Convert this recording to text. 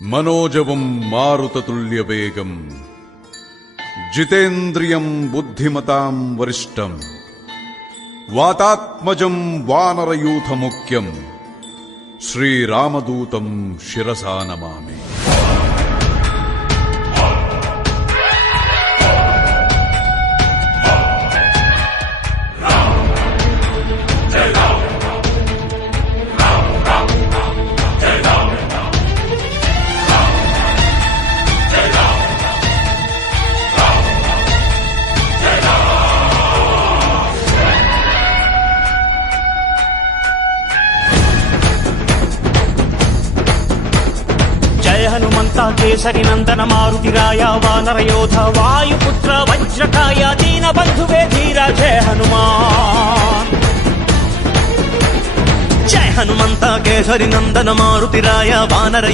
మనోజవం మారుతతుల్యవేగం జితేంద్రియం బుద్ధిమతాం వరిష్టం వాతాత్మజం వానరయూథముఖ్యం శ్రీరామదూతం శిరసా నమామి. హనుమంత కేసరి నందన మారుతిరాయ వానర యోధ వాయుపుత్ర వజ్రకాయ దీన బంధువే ధీర జయ హనుమాన్. జయ హనుమంత కేసరి నందన మారుతిరాయ వానర